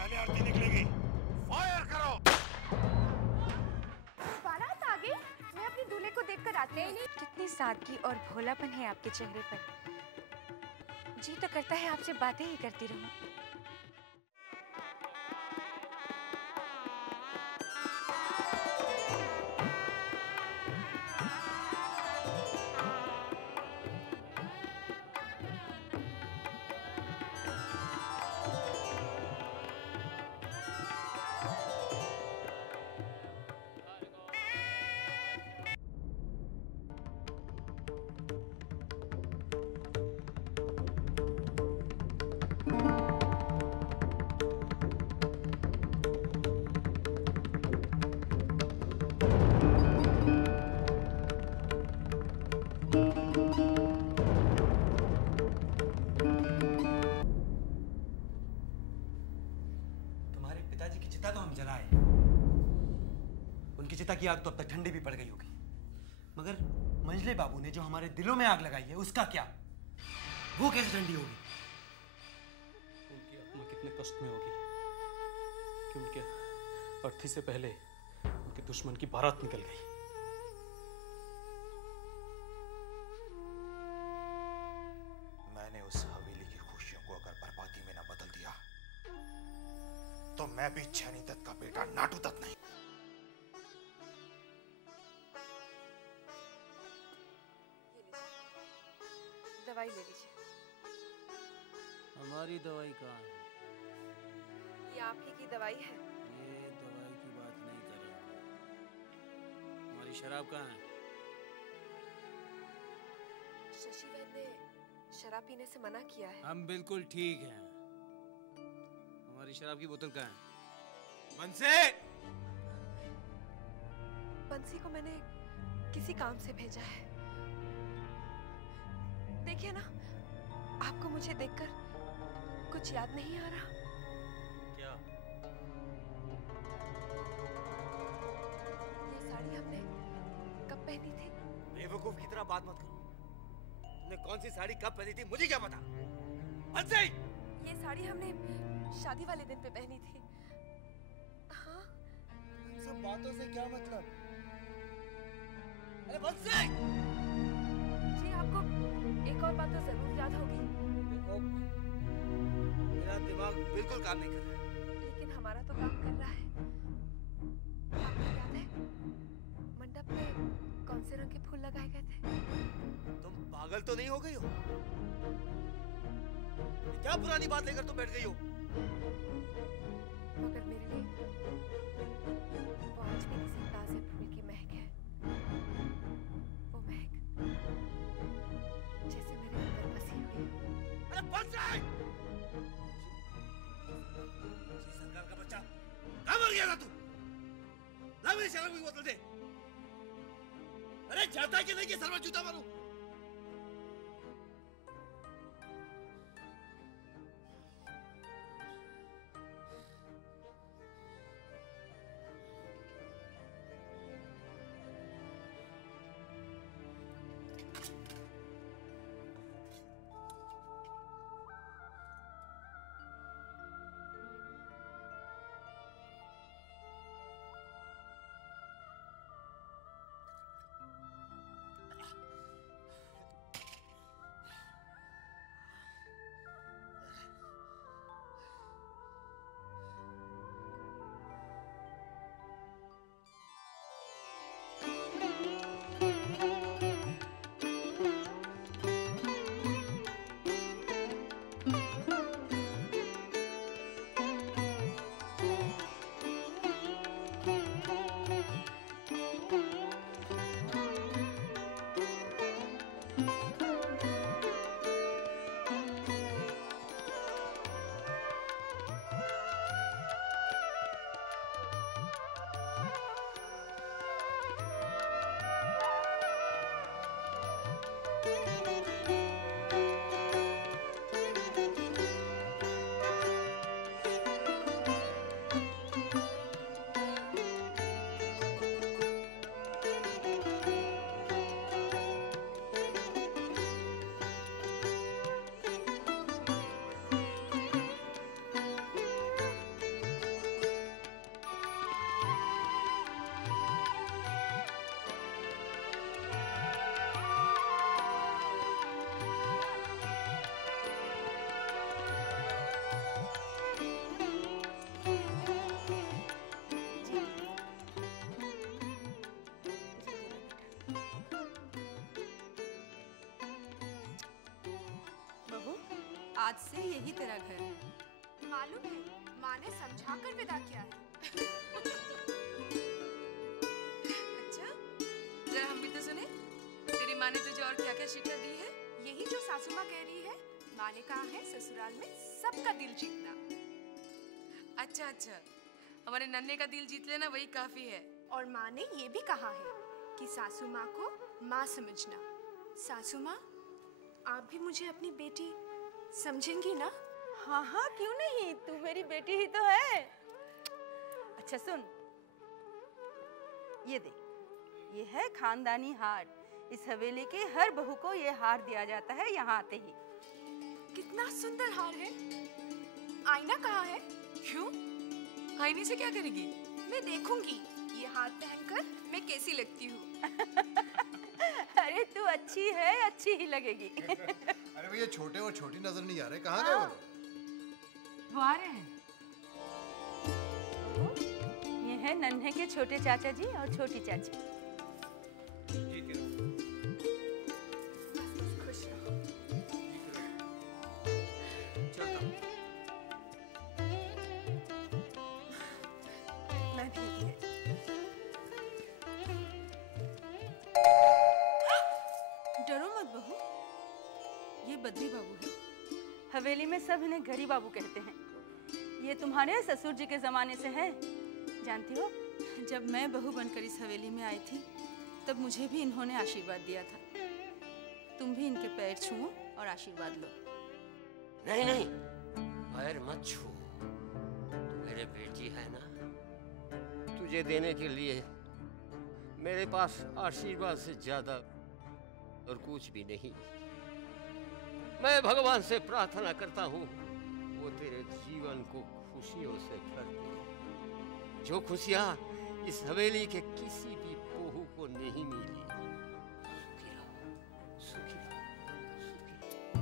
पहले आरती निकलेगी। फायर करो। बारात आ गई। मैं अपनी दूल्हे को देखकर आती हूँ। कितनी सादगी और भोलापन है आपके चेहरे पर। जी तो करता है आपसे बातें ही करती रहूं। चिता तो हम जलाए, उनकी चिता की आग तो अब तक ठंडी भी पड़ गई होगी, मगर मंजले बाबू ने जो हमारे दिलों में आग लगाई है उसका क्या? वो कैसे ठंडी होगी? उनकी आत्मा कितने कष्ट में होगी कि उनके अर्थी से पहले उनके दुश्मन की बारात निकल गई। मैंने उस हवेली की खुशियों को अगर बर्बादी में न बदल दिया तो मैं भी छेनी दत्त का बेटा नाटू दत्त नहीं। दवाई ले लीजिए। हमारी दवाई कहाँ है? ये आप ही की दवाई है। ये दवाई की बात नहीं कर रहा। हमारी शराब कहाँ है? शशि वैद्य ने शराब पीने से मना किया है। हम बिल्कुल ठीक हैं। हमारी शराब की बोतल कहाँ है? बंसी! बंसी को मैंने किसी काम से भेजा है। देखिए ना, आपको मुझे देखकर कुछ याद नहीं आ रहा? क्या? ये साड़ी हमने कब पहनी थी? बेवकूफ की तरह बात मत करो। तुमने कौन सी साड़ी कब पहनी थी मुझे क्या पता? बंसी! ये साड़ी हमने शादी वाले दिन पे पहनी थी। हाँ? इन सब बातों से क्या मतलब? अरे बंसी! जी आपको एक और बात तो जरूर याद होगी। देखो, मेरा दिमाग बिल्कुल काम नहीं कर रहा है। लेकिन हमारा तो काम कर रहा है। आपको याद है मंडप में कौन से रंग के फूल लगाए गए थे? तुम पागल तो नहीं हो गई हो? क्या पुरानी बात लेकर तुम बैठ गई हो? मगर मेरे लिए वो आज भी किसी ताजे फूल की महक है। वो महक जैसे मेरे अंदर बसी हुई है। अरे बंद जाए! सरकार का बच्चा कहाँ मर गया था तू? ला मेरी शराब की बोतल दे। अरे जाता है कि नहीं कि सर में जूता मारूं? आज से यही तेरा घर है। मालूम है, माँ ने समझा कर विदा किया है। अच्छा, जरा हम भी तो सुने। तेरी माँ ने तुझे और क्या क्या शिक्षा दी है? यही जो सासू माँ कह रही है। माँ ने कहा है ससुराल में सबका दिल जीतना। अच्छा अच्छा, हमारे नन्हे का दिल जीत लेना वही काफी है। और माँ ने ये भी कहा है कि सासू माँ को माँ समझना। सासू माँ, आप भी मुझे अपनी बेटी समझेंगी ना? हाँ हाँ, क्यों नहीं, तू मेरी बेटी ही तो है। अच्छा सुन, ये देख, ये है खानदानी हार। इस हवेली के हर बहू को ये हार दिया जाता है यहाँ आते ही। कितना सुंदर हार है। आईना कहाँ है? क्यों? आईने से क्या करेगी? मैं देखूंगी ये हार पहनकर मैं कैसी लगती हूँ। अरे तू अच्छी है, अच्छी ही लगेगी। अरे भैया, छोटे और छोटी नजर नहीं आ रहे, कहाँ गए वो लोग? वो आ रहे हैं। ये है नन्हे के छोटे चाचा जी और छोटी चाची। खुश रहो। मैं भी ये। डरो मत बहू, ये बद्री बाबू है। हवेली में सब इन्हें घड़ी बाबू कहते हैं। ये तुम्हारे ससुर जी के जमाने से है, जानती हो? जब मैं बहू बनकर इस हवेली में आई थी, तब मुझे भी इन्होंने आशीर्वाद दिया था। तुम भी इनके पैर छुओ और आशीर्वाद लो। नहीं नहीं, पैर मत छू। तू मेरे बेटी है ना, तुझे देने के लिए मेरे पास आशीर्वाद से ज्यादा और कुछ भी नहीं। मैं भगवान से प्रार्थना करता हूँ वो तेरे जीवन को खुशियों से भर दे, जो खुशियाँ इस हवेली के किसी भी बहू को नहीं मिली। सुखी रहो, सुखी रहो, सुखी रहो।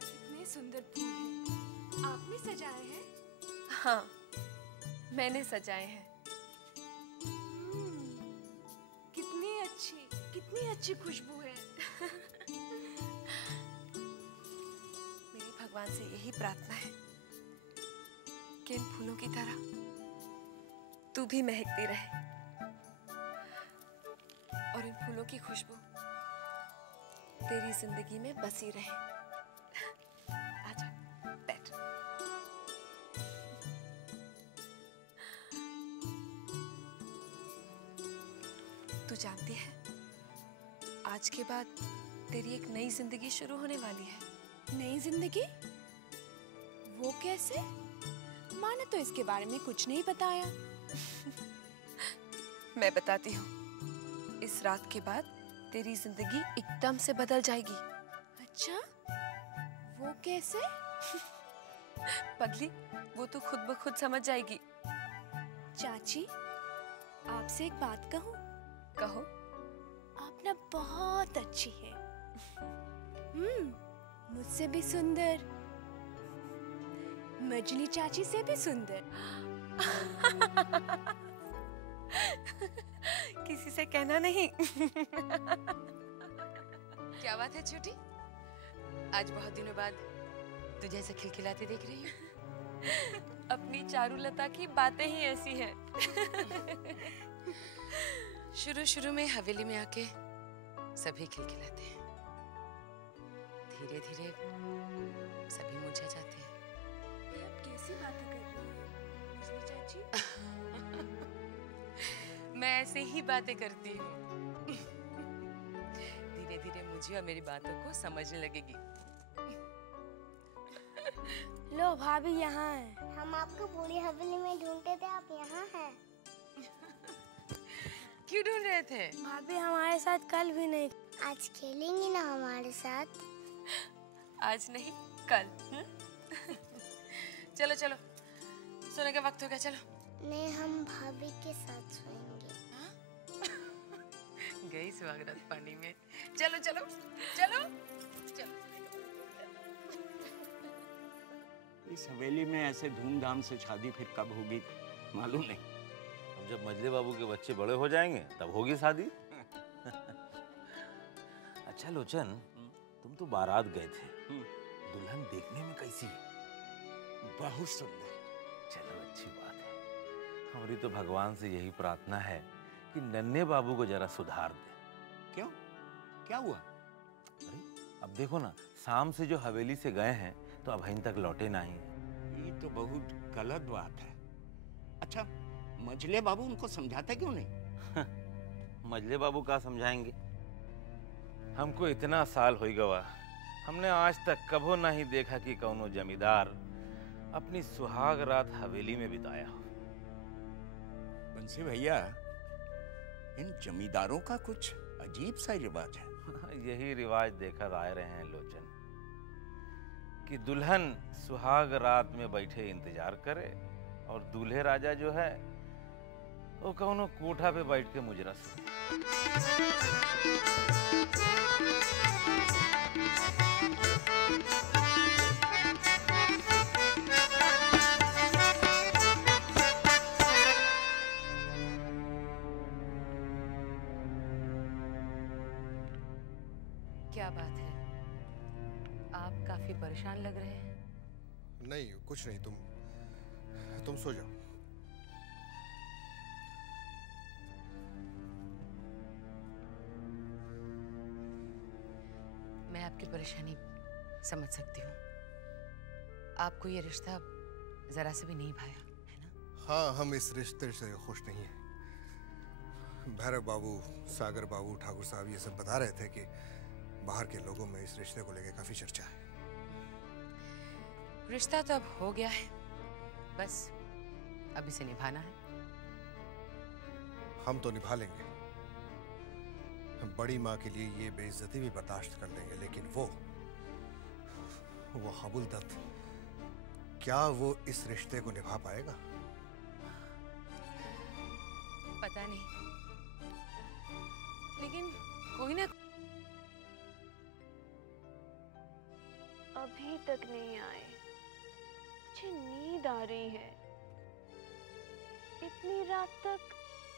कितने सुंदर फूल हैं। आपने सजाए हैं? हाँ, मैंने सजाए हैं। कितनी अच्छी खुशबू है। मेरी भगवान से यही प्रार्थना है कि इन फूलों की तरह तू भी महकती रहे और इन फूलों की खुशबू तेरी जिंदगी में बसी रहे। आजा, बैठ। तू जानती है, आज के बाद तेरी एक नई जिंदगी शुरू होने वाली है। नई जिंदगी? वो कैसे? माँ ने तो इसके बारे में कुछ नहीं बताया। मैं बताती हूँ। इस रात के बाद तेरी जिंदगी एकदम से बदल जाएगी। अच्छा, वो कैसे? पगली, वो तो खुद ब खुद समझ जाएगी। चाची, आपसे एक बात कहूँ? कहो। आप ना बहुत अच्छी है। मुझसे भी सुंदर, मजली चाची से भी सुंदर। किसी से कहना नहीं। क्या बात है छोटी? आज बहुत दिनों बाद तुझे ऐसे खिलखिलाती देख रही हूँ। अपनी चारुलता की बातें ही ऐसी हैं। शुरू शुरू में हवेली में आके सभी खिलखिलाते हैं, धीरे धीरे सभी मुरझा जाते हैं। ये आप कैसी बातें कर रही हैं, मजली चाची? मैं ऐसे ही बातें करती हूँ। धीरे धीरे मुझे और मेरी बातों को समझने लगेगी। लो भाभी यहाँ है। हम आपको पूरी हवेली में ढूंढते थे, आप यहाँ हैं। क्यों ढूंढ रहे थे? भाभी हमारे साथ कल भी नहीं। आज खेलेंगी ना हमारे साथ? आज नहीं, कल। चलो चलो, सोने का वक्त हो गया, चलो। नहीं, हम भाभी के साथ सोएंगे। गई सुहागरात पानी में। चलो चलो चलो चलो। इस हवेली में ऐसे धूमधाम से शादी फिर कब होगी मालूम नहीं। अब जब मजले बाबू के बच्चे बड़े हो जाएंगे तब होगी शादी। अच्छा लोचन, तुम तो बारात गए थे, दुल्हन देखने में कैसी है? बहुत सुंदर। चलो अच्छी बात है। हमारी तो भगवान से यही प्रार्थना है कि नन्हे बाबू को जरा सुधार दे। क्यों, क्या हुआ? अरे अब देखो ना, शाम से जो हवेली से गए हैं तो अब अभी तक लौटे नहीं। ये तो बहुत गलत बात है। अच्छा, मजले बाबू उनको समझाते क्यों नहीं? मजले बाबू का समझाएंगे? हमको इतना साल हो गवा, हमने आज तक कभो नहीं देखा कि कौनो जमींदार अपनी सुहाग रात हवेली में बिताया हो। बंसी भैया, इन जमींदारों का कुछ अजीब सा रिवाज है। यही रिवाज देखकर आए रहे हैं लोचन, कि दुल्हन सुहाग रात में बैठे इंतजार करे और दूल्हे राजा जो है वो कौनो कोठा पे बैठ के मुजरस। क्या बात है, आप काफी परेशान लग रहे हैं। नहीं कुछ नहीं, तुम सो जाओ। मैं आपकी परेशानी समझ सकती हूँ। आपको ये रिश्ता जरा से भी नहीं भाया, है ना? हाँ, हम इस रिश्ते से खुश नहीं हैं। भैरव बाबू, सागर बाबू, ठाकुर साहब ये सब बता रहे थे कि बाहर के लोगों में इस रिश्ते को लेकर काफी चर्चा है। रिश्ता तो अब हो गया है, बस अब इसे निभाना है। हम तो निभा लेंगे, बड़ी माँ के लिए ये बेइज्जती भी बर्दाश्त कर लेंगे, लेकिन वो हबुल दत्त, क्या वो इस रिश्ते को निभा पाएगा? पता नहीं, लेकिन कोई ना। अभी तक नहीं आए, मुझे नींद आ रही है। इतनी रात तक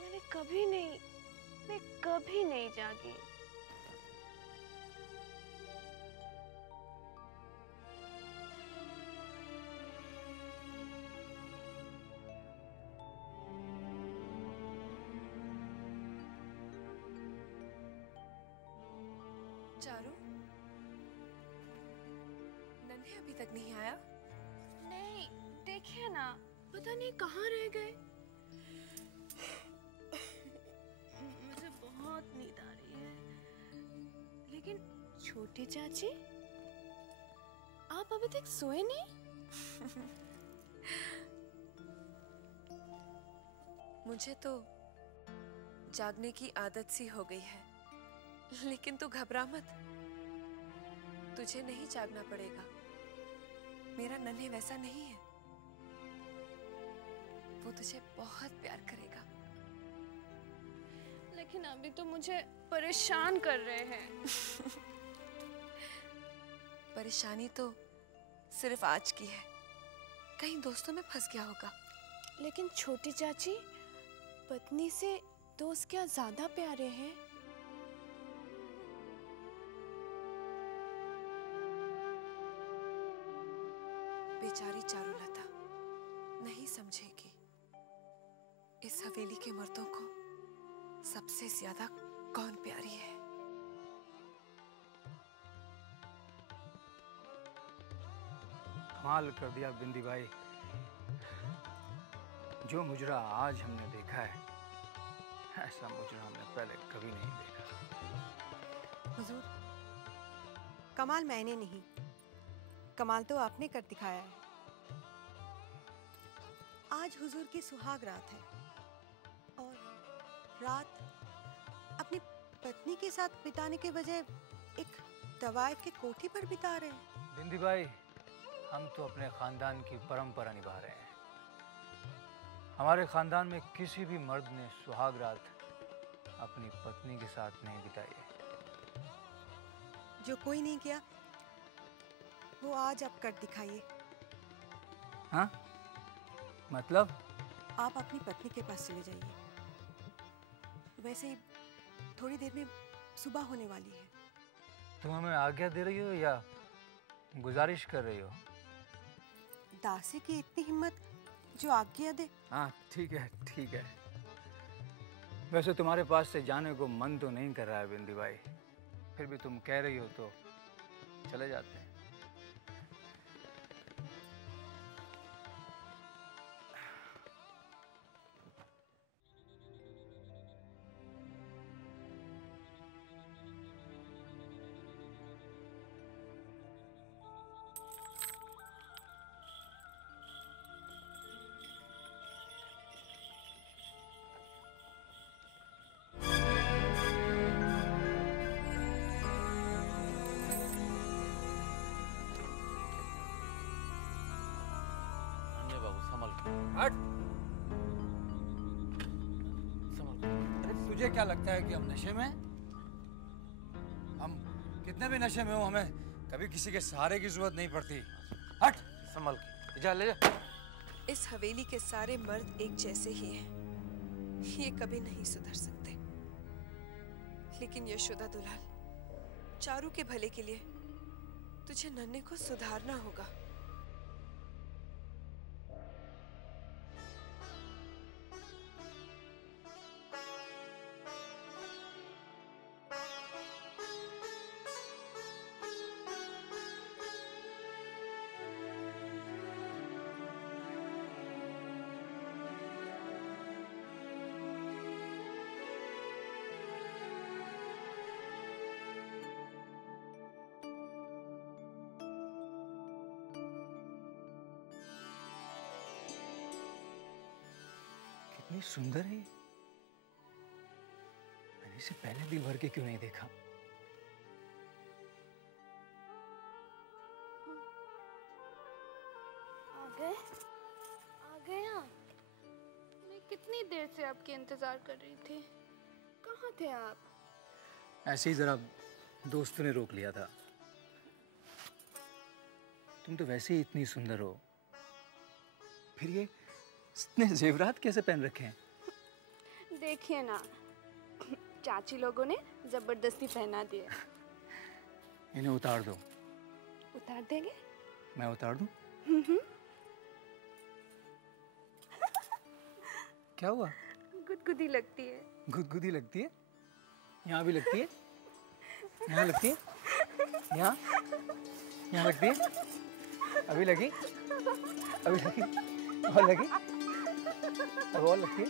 मैं कभी नहीं जागी। चारू, नन्हे अभी तक नहीं आया? नहीं, देखिए ना, पता नहीं कहाँ रह गए। मुझे बहुत नींद आ रही है। लेकिन छोटी चाची, आप अभी तक सोए नहीं? मुझे तो जागने की आदत सी हो गई है, लेकिन तू घबरा मत, तुझे नहीं जागना पड़ेगा। मेरा नन्हे वैसा नहीं है, वो तुझे बहुत प्यार करेगा। लेकिन अभी तो मुझे परेशान कर रहे हैं। परेशानी तो सिर्फ आज की है, कहीं दोस्तों में फंस गया होगा। लेकिन छोटी चाची, पत्नी से दोस्त क्या ज्यादा प्यारे हैं? बेचारी चारुलता नहीं समझेगी, इस हवेली के मर्दों को सबसे ज्यादा कौन प्यारी है। कमाल कर दिया बिंदी भाई, जो मुजरा आज हमने देखा है, ऐसा मुजरा हमने पहले कभी नहीं देखा। हुजूर, कमाल मैंने नहीं, कमाल तो आपने कर दिखाया है। आज हुजूर की सुहाग रात है और रात अपनी पत्नी के साथ बिताने के बजाय एक तवायफ की कोठी पर बिता रहे हैं। बिंदी भाई, हम तो अपने खानदान की परंपरा निभा रहे हैं। हमारे खानदान में किसी भी मर्द ने सुहाग रात अपनी पत्नी के साथ नहीं बिताई है। जो कोई नहीं किया वो आज आप कर दिखाइए। हाँ? मतलब? आप अपनी पत्नी के पास चले जाइए, वैसे ही थोड़ी देर में सुबह होने वाली है। तुम हमें आज्ञा दे रही हो या गुजारिश कर रही हो? दासी की इतनी हिम्मत जो आज्ञा दे। हाँ ठीक है ठीक है। वैसे तुम्हारे पास से जाने को मन तो नहीं कर रहा है बिंदी भाई, फिर भी तुम कह रही हो तो चले जाते हैं। हट! अरे तुझे क्या लगता है कि हम नशे में? हम कितने भी नशे में हो, हमें कभी किसी के सहारे की जरूरत नहीं पड़ती। हट! संभल के जा, ले जा। इस हवेली के सारे मर्द एक जैसे ही हैं। ये कभी नहीं सुधर सकते। लेकिन यशोदा दुलाल, चारू के भले के लिए तुझे नन्हे को सुधारना होगा। कितनी सुंदर है ये। मैंने इसे पहले दिल भर के क्यों नहीं देखा? आ गए आप। मैं कितनी देर से आपके इंतजार कर रही थी। कहाँ थे आप? ऐसे ही जरा दोस्तों ने रोक लिया था। तुम तो वैसे ही इतनी सुंदर हो, फिर ये इतने जेवरात कैसे पहन रखे हैं? देखिए ना, चाची लोगों ने जबरदस्ती पहना दिए। इन्हें उतार दो। उतार देंगे? मैं उतार दूं? क्या हुआ? गुदगुदी लगती है। गुदगुदी लगती है? यहाँ भी लगती है? यहाँ लगती है? यहाँ? यहाँ लगती है? अभी लगी? अभी लगी? और लगी? अब और लगती है?